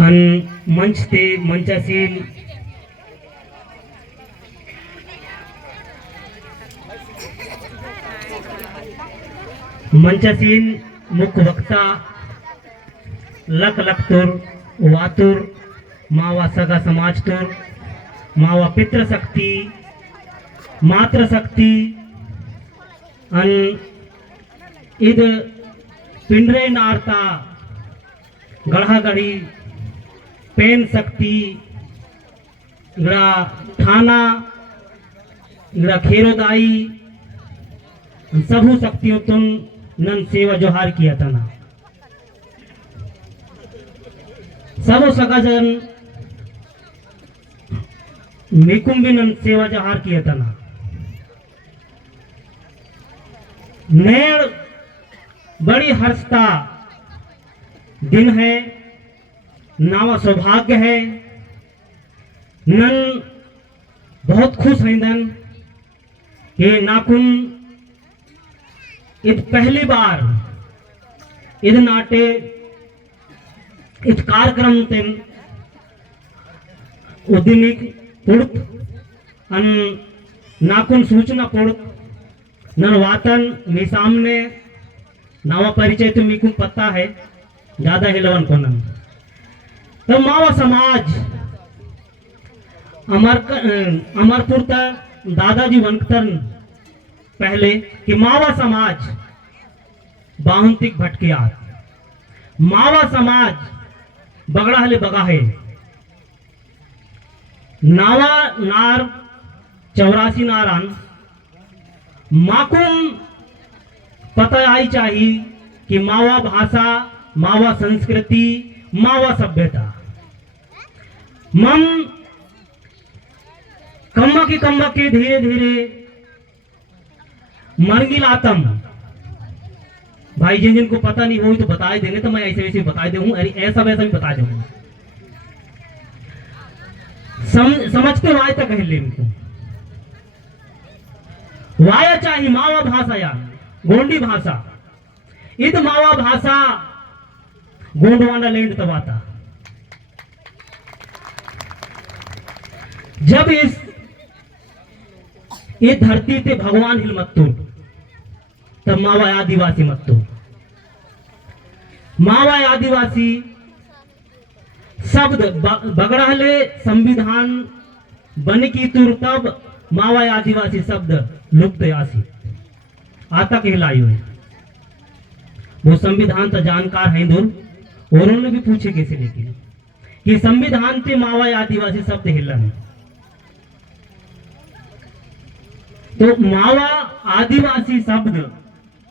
आणि मंच ते मंचासीन मंचासीन मुख्य वक्ता लख लखतुर वातुर मावा सगा समाज तुर मावा पितृशक्ती मातृशक्ती आणि इद पिंडरे नारता गढ़ागढ़ी पेन शक्ति इगड़ा थाना इगड़ा खेरोदाई सबू शक्तियों तुम नन सेवा जोहार किया था ना सबो सगाजन मेकुम भी नन सेवा जोहार किया था ना नेड़ बड़ी हर्षता दिन है नावा सौभाग्य है नन बहुत खुश हैं दन ये नाकुन इत पहली बार इद नाटे इत कार्यक्रम तेन उदिनिक पुड़त अन नाकुन सूचना पुड़त नन वातन मी सामने नावा परिचय तो मीकू पता है ज्यादा हिलवन को नन तो मावा समाज अमरपुर तक दादाजी वनकर पहले कि मावा समाज बाहुंतिक भटकिया मावा समाज बगड़ा हले बगा है नावा नार 84 नारान माकुम पता आई चाहिए कि मावा भाषा मावा संस्कृति मावा सभ्यता मम कम्मा के धीरे धीरे मरगिल आतम भाई जिनको पता नहीं हो तो बता देने तो मैं ऐसे वैसे बता दूं अरे ऐसा वैसा भी बता दूंगा समझते वाय तक कह ले वाया चाहिए मावा भाषा या गोंडी भाषा इद मावा भाषा गोंडवाना लैंड तवाता जब ये धरती ते भगवान हिल मत्तू तब मावा आदिवासी मत्तू मावा आदिवासी शब्द बगड़ाले संविधान बन की तुर तब मावा आदिवासी शब्द लुप्त आसी आता कहलाई हुए वो संविधान तो जानकार है दूर और उन्होंने भी पूछे कैसे लेकिन कि संविधान ते मावा आदिवासी शब्द हिलन तो मावा आदिवासी शब्द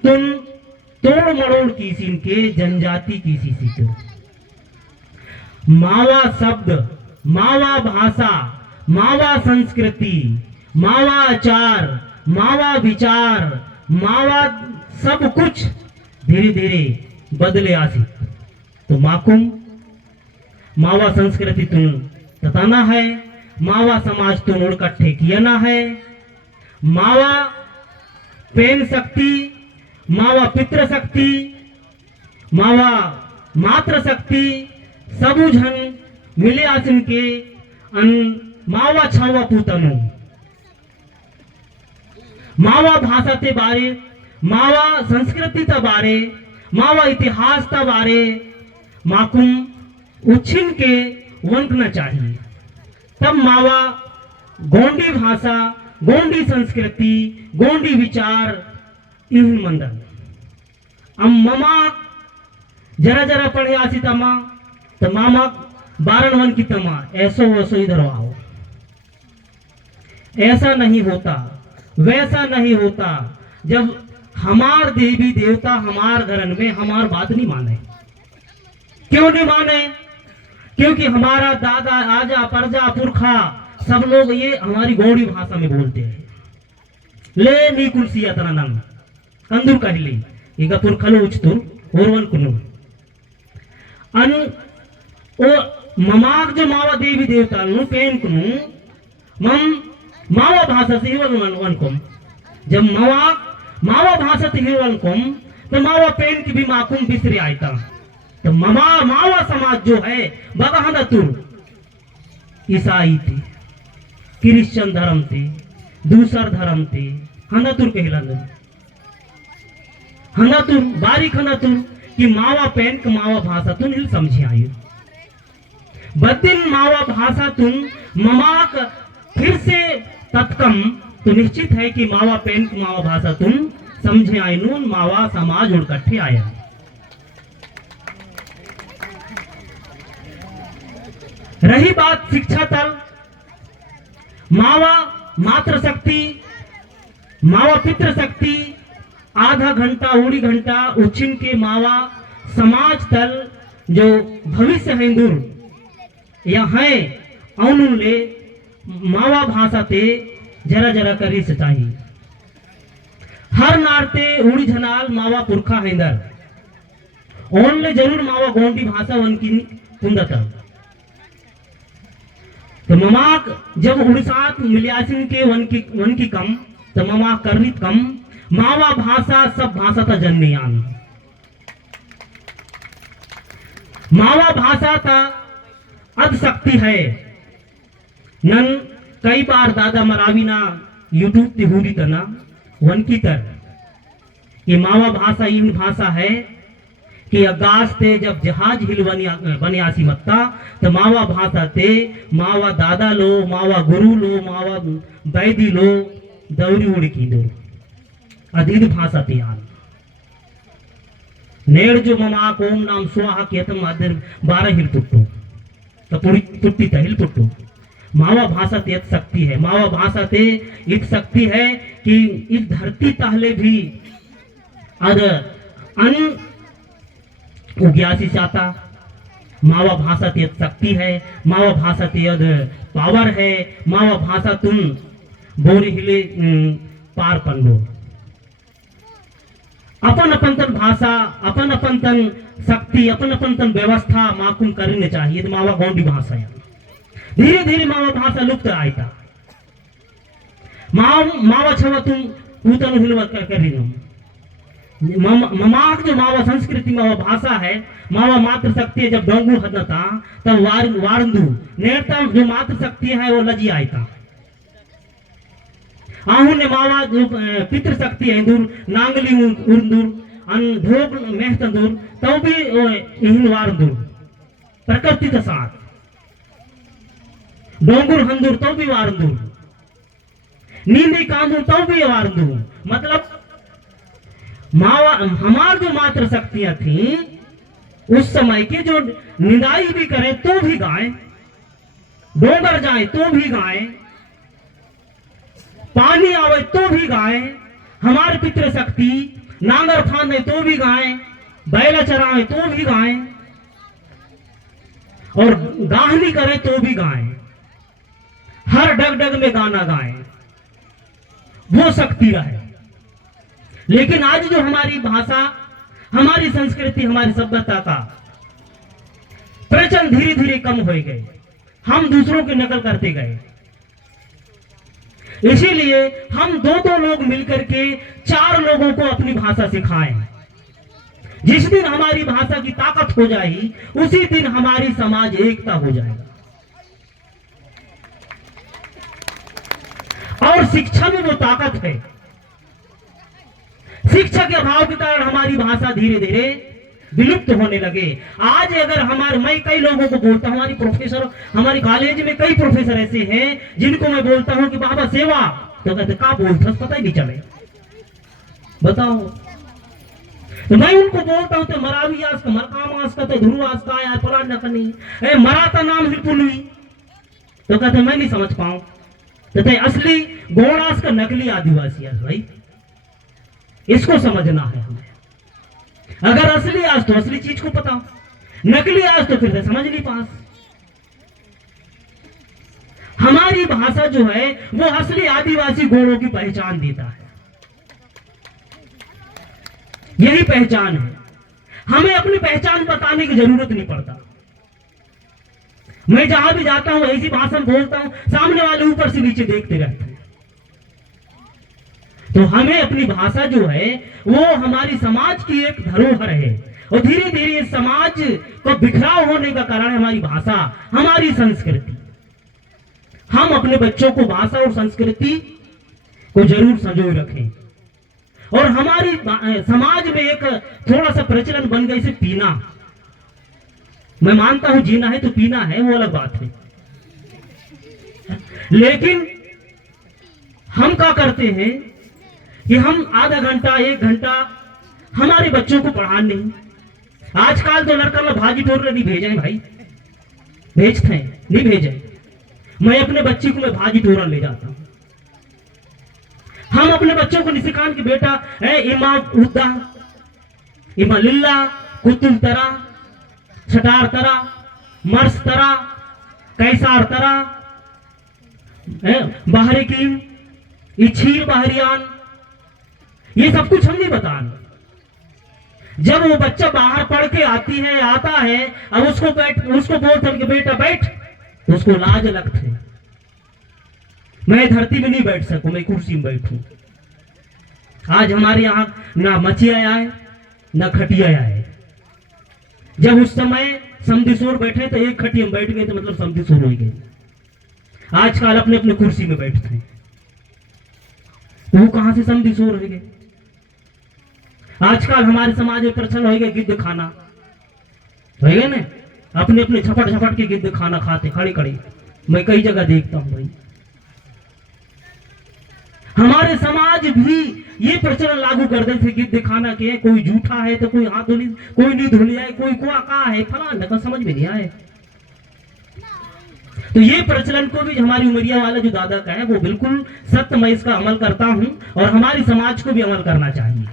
तुम तोड़ मरोड़ किसी के जनजाति किसी सी तो मावा शब्द मावा भाषा मावा संस्कृति मावा आचार मावा विचार मावा सब कुछ धीरे धीरे बदले आसी तो माकुम मावा संस्कृति तुम तताना है मावा समाज तुम उड़कट्ठे किया ना है मावा पेन शक्ति मावा पितृ शक्ति मावा मातृ शक्ति सबू झन मिले आसिन के अन मावा छावा पूतनु मावा भाषा ते बारे मावा संस्कृति ता बारे मावा इतिहास ता बारे माकुम उच्छिन के वंकना चाहिए तब मावा गोंडी भाषा गोंडी संस्कृति गोंडी विचार इन मंडल हम ममा जरा जरा पढ़े आसी तमा तो मामा 12 वन की तमा ऐसो वैसो इधर आओ ऐसा नहीं होता वैसा नहीं होता जब हमार देवी देवता हमार घरन में हमार बात नहीं माने क्यों नहीं माने क्योंकि हमारा दादा आजा परजा पुरखा सब लोग ये हमारी गौड़ी भाषा में बोलते हैं ले नी कुलसिया तना नंग कंदुर कहली ಈಗ पुरखलो उचतु ओरवन कुनु अन ओ ममाग जो मावा देवी देवता नु पेन कुनु मम मावा भाषा से वन कोम जब मावा भाषा से वन कोम तो मावा पेन की भी माकुम बिसरी आयता तो मावा समाज जो है बगहनतुर ईसाई थे, क्रिश्चियन धर्म थे, दूसर धर्म थे, हनतुर कहलन हनतुर बारीक हनतुर कि मावा पेन के मावा भाषा तुम हिल समझे आयु बदिन मावा भाषा तुम ममाक फिर से तत्कम तो निश्चित है कि मावा पेन की मावा भाषा तुम समझे आयनून मावा समाज और इकट्ठे आया। रही बात शिक्षा तल, मावा मातृ शक्ति, मावा पितृ शक्ति, आधा घंटा उड़ी घंटा उच्छिन के मावा समाज तल जो भविष्य हिंदुर या है औनुले मावा भाषा ते जरा जरा करी सचाही हर नारते उड़ी झनाल मावा पुरखा हैंदर ओनले जरूर मावा गोंडी भाषा उनकी कुंदता तो ममाक जब उड़ीसात मिलियासिन के वन की कम तो ममाक करनी कम मावा भाषा सब भाषा था जन्यान मावा भाषा था अद शक्ति है नन कई बार दादा मरावीना यूट्यूब ते हुई तना वन की तर ये मावा भाषा इन भाषा है कि अगास ते जब जहाज हिल बनियासी मत्ता तो मावा भाषा ते मावा दादा लो मावा गुरु लो मावा बैदी लो दौरी उड़ी की दो अधीर भाषा ते आन नेड़ जो ममा कोम नाम स्वाहा के तम अधर 12 हिल पुट्टो तो पूरी पुट्टी हिल पुट्टो मावा भाषा ते शक्ति है मावा भाषा ते इत शक्ति है कि इस धरती ताहले भी अद अन उग्यासी चाहता मावा भाषा ते शक्ति है मावा भाषा ते अद पावर है मावा भाषा तुम बोरी हिले पार पंडो अपन अपन तन भाषा अपन अपन तन शक्ति अपन अपन तन व्यवस्था माकुम करने चाहिए तो मावा गौंडी भाषा है धीरे धीरे मावा भाषा लुप्त आयता मावा छवा तुम पूतन हिलवा करी ममाक जो मावा संस्कृति मावा भाषा है मावा मातृ शक्ति है जब डोंगू हदता तब वारंदू नेरता जो मातृ शक्ति है वो लजी आयता आहू ने मावा जो पितृ शक्ति है दूर नांगली उर्दूर अन भोग मेहतंदूर तो भी इन वारंदूर प्रकृति के साथ डोंगुर हंदूर तो भी वारंदूर नींदी कांदूर तो भी वारंदूर मतलब मावा हमार जो मातृ शक्तियां थी उस समय के जो निदाई भी करे तो भी गाए डोंगर जाए तो भी गाए पानी आवे तो भी गाए हमारे पितृ शक्ति नांगर फांदे तो भी गाए बैला चराए तो भी गाए और गाहनी करे तो भी गाए हर डग डग में गाना गाए वो शक्ति रहे। लेकिन आज जो हमारी भाषा हमारी संस्कृति हमारी सभ्यता का प्रचलन धीरे धीरे कम हो गए हम दूसरों की नकल करते गए इसीलिए हम दो लोग मिलकर के 4 लोगों को अपनी भाषा सिखाएं। जिस दिन हमारी भाषा की ताकत हो जाएगी उसी दिन हमारी समाज एकता हो जाएगा। और शिक्षा में वो ताकत है। शिक्षा के अभाव के कारण हमारी भाषा धीरे धीरे विलुप्त होने लगे। आज अगर मैं कई लोगों को बोलता हूं हमारी प्रोफेसर हमारी कॉलेज में कई प्रोफेसर ऐसे हैं जिनको मैं बोलता हूं कि बाबा सेवा तो कहते का बोलते पता ही नहीं चले बताओ। तो मैं उनको बोलता हूं तो मरावी आज का मरकाम आज का तो ध्रुव आज का यार फलान न करनी मराठा नाम हिलपुलवी तो कहते मैं नहीं समझ पाऊं तो असली गोणास का नकली आदिवासी है भाई इसको समझना है हमें। अगर असली आज तो असली चीज को पता नकली आज तो फिर से समझ नहीं पास। हमारी भाषा जो है वो असली आदिवासी गुणों की पहचान देता है। यही पहचान है। हमें अपनी पहचान बताने की जरूरत नहीं पड़ता। मैं जहां भी जाता हूं ऐसी भाषा बोलता हूं सामने वाले ऊपर से नीचे देखते रहते हैं। तो हमें अपनी भाषा जो है वो हमारी समाज की एक धरोहर है। और धीरे धीरे इस समाज को बिखराव होने का कारण है हमारी भाषा, हमारी संस्कृति। हम अपने बच्चों को भाषा और संस्कृति को जरूर संजोए रखें। और हमारी समाज में एक थोड़ा सा प्रचलन बन गया, इसे पीना। मैं मानता हूं जीना है तो पीना है, वो अलग बात है, लेकिन हम क्या करते हैं कि हम आधा घंटा 1 घंटा हमारे बच्चों को पढ़ा नहीं। आजकल तो लड़का लोग भाजी टोर नहीं भेजे भाई, भेजते हैं नहीं भेजे। मैं अपने बच्ची को मैं भाजी टोरा ले जाता हूं। हम अपने बच्चों को नहीं सिखाएं कि बेटा इमा उद्दा, इमा लिल्ला, कुतुल तरा, छटार तरा, मर्स तरा, कैसार तरा, बाहरी की इछीर बाहरियान, ये सब कुछ हम नहीं बताएं। जब वो बच्चा बाहर पढ़ के आती है, आता है, अब उसको बोलते हैं कि बेटा बैठ, तो उसको लाज लगती है। मैं धरती में नहीं बैठ सकूं, मैं कुर्सी में बैठूं। आज हमारे यहां ना मचिया आए ना खटिया आए। जब उस समय समधिशोर बैठे तो एक खटिया में बैठ गए तो मतलब समधिशोर हो गए। आजकल अपने अपने कुर्सी में बैठते हैं, तो वो कहां से समधिशोर हो गए। आजकल हमारे समाज में प्रचलन हो गया गिद्ध खाना, हो गया ना, अपने अपने छपट छपट के गिद्ध खाना खाते खड़े खड़े। मैं कई जगह देखता हूं भाई। हमारे समाज भी ये प्रचलन लागू कर देते गिद्ध खाना के, कोई जूठा है तो कोई हाथ धोनी, कोई नहीं धोनी आए, कोई कुआ का है फलाना का, समझ में नहीं आए। तो ये प्रचलन को भी हमारी उमरिया वाला जो दादा का है वो बिल्कुल सत्य, मैं इसका अमल करता हूं और हमारी समाज को भी अमल करना चाहिए।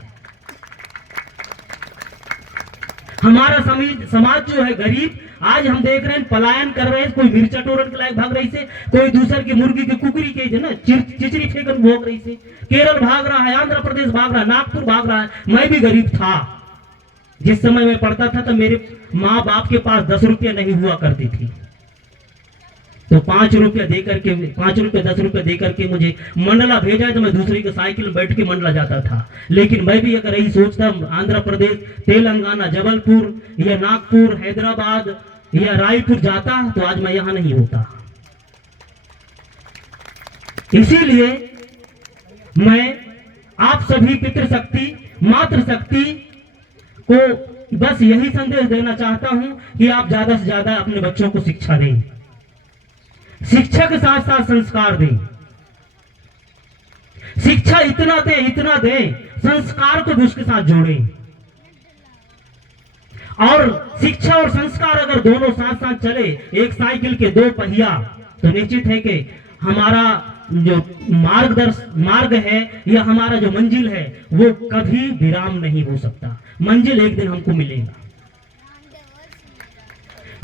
हमारा समाज जो है गरीब, आज हम देख रहे हैं पलायन कर रहे हैं। कोई मिर्चा टोरन के लायक भाग रही से, कोई दूसर की मुर्गी की कुकरी के जो ना चिचरी फेंकन भोग रही से। केरल भाग रहा है, आंध्र प्रदेश भाग रहा है, नागपुर भाग रहा है। मैं भी गरीब था, जिस समय मैं पढ़ता था तो मेरे माँ बाप के पास 10 रुपया नहीं हुआ करती थी, तो 5 रुपया देकर के 5 रुपया 10 रुपया देकर के मुझे मंडला भेजा, तो मैं दूसरी के साइकिल में बैठ के मंडला जाता था। लेकिन मैं भी अगर यही सोचता, आंध्र प्रदेश, तेलंगाना, जबलपुर या नागपुर, हैदराबाद या रायपुर जाता तो आज मैं यहां नहीं होता। इसीलिए मैं आप सभी पितृशक्ति, मातृशक्ति को बस यही संदेश देना चाहता हूं कि आप ज्यादा से ज्यादा अपने बच्चों को शिक्षा दें, शिक्षा के साथ साथ संस्कार दें। शिक्षा इतना दें, संस्कार को भी उसके साथ जोड़ें। और शिक्षा और संस्कार अगर दोनों साथ साथ चले, एक साइकिल के 2 पहिया, तो निश्चित है कि हमारा जो मार्ग है या हमारा जो मंजिल है वो कभी विराम नहीं हो सकता। मंजिल एक दिन हमको मिलेगा।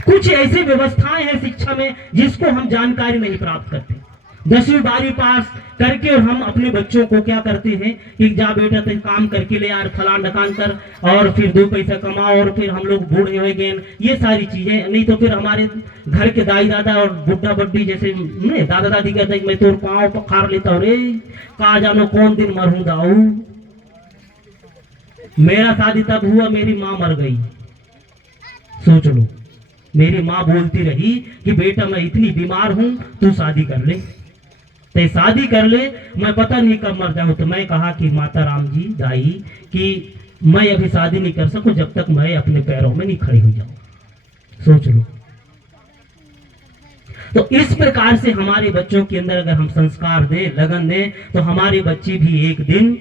कुछ ऐसी व्यवस्थाएं हैं शिक्षा में जिसको हम जानकारी नहीं प्राप्त करते। 10वीं 12वीं पास करके और हम अपने बच्चों को क्या करते हैं कि जा बेटा तुम काम करके ले यार, फलान ढकान कर, और फिर 2 पैसा कमाओ, और फिर हम लोग बूढ़े हो गए, ये सारी चीजें। नहीं तो फिर हमारे घर के दाई दादा और बुढ़ा बड्डी जैसे दादा दादी कहते हैं मैं तो पाँव पखार लेता हूँ, रे कहा जानो कौन दिन मरूं दाऊ। मेरा शादी तब हुआ मेरी माँ मर गई। सोच लो, मेरी माँ बोलती रही कि बेटा मैं इतनी बीमार हूं, तू शादी कर ले, ते शादी कर ले, मैं पता नहीं कब मर जाऊं। तो मैं कहा कि माता राम जी, दाई, कि मैं अभी शादी नहीं कर सकूं जब तक मैं अपने पैरों में नहीं खड़ी हो जाऊं। सोच लो। तो इस प्रकार से हमारे बच्चों के अंदर अगर हम संस्कार दें, लगन दें, तो हमारे बच्चे भी एक दिन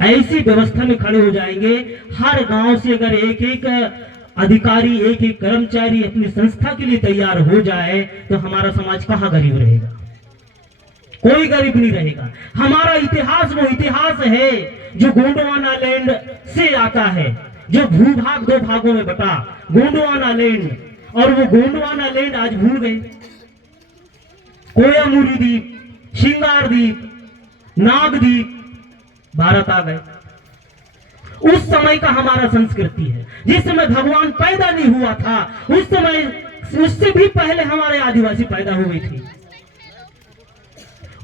ऐसी व्यवस्था में खड़े हो जाएंगे। हर गांव से अगर एक एक अधिकारी, एक एक कर्मचारी अपनी संस्था के लिए तैयार हो जाए तो हमारा समाज कहां गरीब रहेगा? कोई गरीब नहीं रहेगा। हमारा इतिहास वो इतिहास है जो गोंडवाना लैंड से आता है, जो भूभाग 2 भागों में बटा, गोंडवाना लैंड। और वो गोंडवाना लैंड आज भूल गए। कोयामुरी द्वीप, श्रृंगार द्वीप, नागद्वीप भारत आ गए। उस समय का हमारा संस्कृति है। जिस समय भगवान पैदा नहीं हुआ था उस समय, उससे भी पहले हमारे आदिवासी पैदा हुए थे।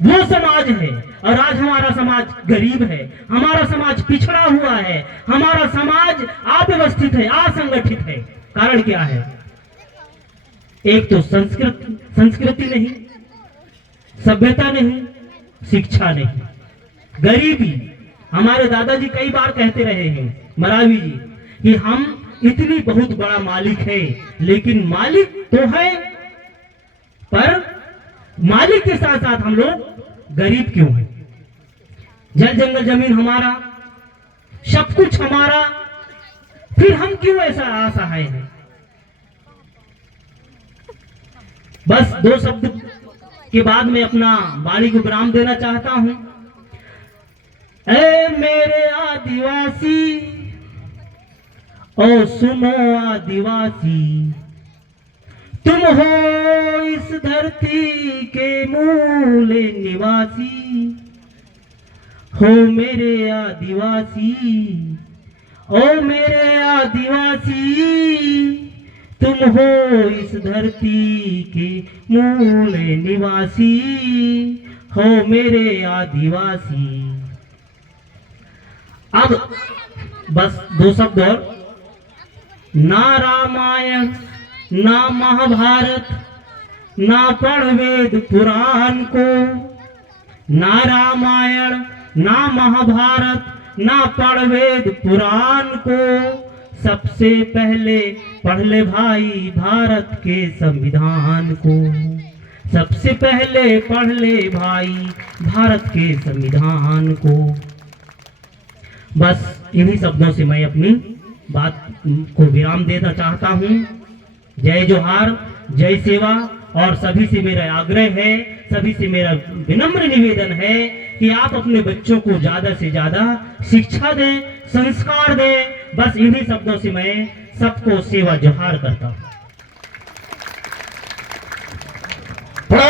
वो समाज है। और आज हमारा समाज गरीब है, हमारा समाज पिछड़ा हुआ है, हमारा समाज अव्यवस्थित है, असंगठित है। कारण क्या है? एक तो संस्कृति नहीं, सभ्यता नहीं, शिक्षा नहीं, गरीबी। हमारे दादाजी कई बार कहते रहे हैं, मरावी जी, कि हम इतनी बहुत बड़ा मालिक है, लेकिन मालिक तो है, पर मालिक के साथ साथ हम लोग गरीब क्यों हैं? जल जंगल जमीन हमारा, सब कुछ हमारा, फिर हम क्यों ऐसा असहाय हैं? बस 2 शब्द के बाद में अपना वाणी को विराम देना चाहता हूं। ऐ मेरे आदिवासी, ओ सुनो आदिवासी, तुम हो इस धरती के मूल निवासी। हो मेरे आदिवासी, ओ मेरे आदिवासी, तुम हो इस धरती के मूल निवासी। हो मेरे आदिवासी। अब बस 2 शब्द और। ना रामायण ना महाभारत ना पढ़ वेद पुराण को, ना रामायण ना महाभारत ना पढ़ वेद पुराण को, सबसे पहले पढ़ ले भाई भारत के संविधान को। सबसे पहले पढ़ ले भाई भारत के संविधान को। बस इन्हीं शब्दों से मैं अपनी बात को विराम देना चाहता हूं। जय जोहार, जय सेवा। और सभी से मेरा आग्रह है, सभी से मेरा विनम्र निवेदन है कि आप अपने बच्चों को ज्यादा से ज्यादा शिक्षा दें, संस्कार दें। बस इन्हीं शब्दों से मैं सबको सेवा जोहार करता हूं।